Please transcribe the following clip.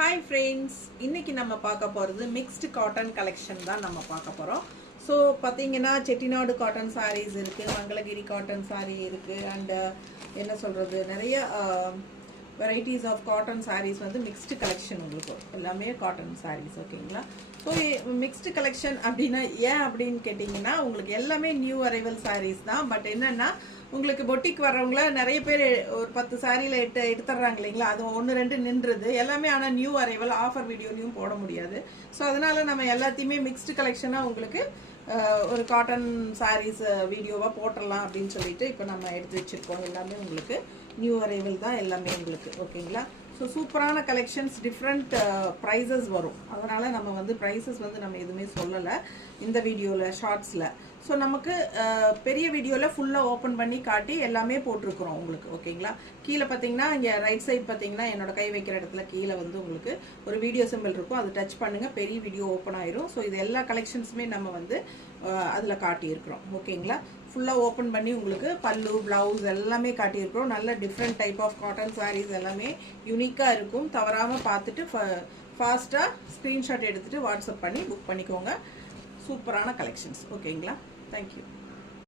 Hi friends, இன்னைக்கு நம்ம பார்க்க போறது mixed cotton collection தான் நம்ம பார்க்க போறோம். So பாத்தீங்கன்னா செட்டிநாடு காட்டன் sarees இருக்கு, மங்களகிரி காட்டன் saree இருக்கு and என்ன சொல்றது நிறைய varieties of cotton sarees வந்து mixed collection உங்களுக்கு எல்லாமே cotton sarees ஓகேங்களா. So mixed collection அப்படினா ஏன் அப்படினு கேட்டிங்கனா உங்களுக்கு எல்லாமே new arrival sarees தான். பட் என்னன்னா உங்களுக்கு பொட்டிக் வரவங்கள நிறைய பேர் ஒரு 10 சாரியில எடுத்துறாங்க இல்லீங்களா, அது ஒன்னு ரெண்டு நின்றுது எல்லாமே. ஆனா நியூ அரைவல் ஆஃபர் வீடியோலயும் போட முடியாது. ஸோ அதனால நம்ம எல்லாத்தையுமே மிக்ஸ்டு கலெக்ஷனா உங்களுக்கு ஒரு காட்டன் சாரீஸ் வீடியோவா போட்டுடலாம் அப்படின்னு சொல்லிட்டு இப்போ நம்ம எடுத்து வச்சிருக்கோம். எல்லாமே உங்களுக்கு நியூ அரைவல் தான் எல்லாமே உங்களுக்கு ஓகேங்களா. ஸோ சூப்பரான கலெக்ஷன்ஸ், டிஃப்ரெண்ட் ப்ரைஸஸ் வரும். அதனால் நம்ம வந்து ப்ரைஸஸ் வந்து நம்ம எதுவுமே சொல்லலை இந்த வீடியோவில் ஷார்ட்ஸில். ஸோ நமக்கு பெரிய வீடியோவில் ஃபுல்லாக ஓப்பன் பண்ணி காட்டி எல்லாமே போட்டிருக்கிறோம் உங்களுக்கு ஓகேங்களா. கீழே பார்த்தீங்கன்னா இங்கே ரைட் சைட் பார்த்தீங்கன்னா என்னோட கை வைக்கிற இடத்துல கீழே வந்து உங்களுக்கு ஒரு வீடியோ சிம்பிள் இருக்கும், அதை டச் பண்ணுங்கள், பெரிய வீடியோ ஓப்பன் ஆயிரும். ஸோ இது எல்லா கலெக்ஷன்ஸுமே நம்ம வந்து அதில் காட்டியிருக்கிறோம் ஓகேங்களா. ஃபுல்லாக ஓப்பன் பண்ணி உங்களுக்கு பல்லு ப்ளவுஸ் எல்லாமே காட்டியிருக்கிறோம். நல்ல different type of cotton saris எல்லாமே யூனிக்காக இருக்கும். தவறாமல் பார்த்துட்டு ஃபாஸ்ட்டாக ஸ்க்ரீன்ஷாட் எடுத்துகிட்டு வாட்ஸ்அப் பண்ணி புக் பண்ணிக்கோங்க. சூப்பரான கலெக்ஷன்ஸ் ஓகேங்களா. தேங்க்யூ.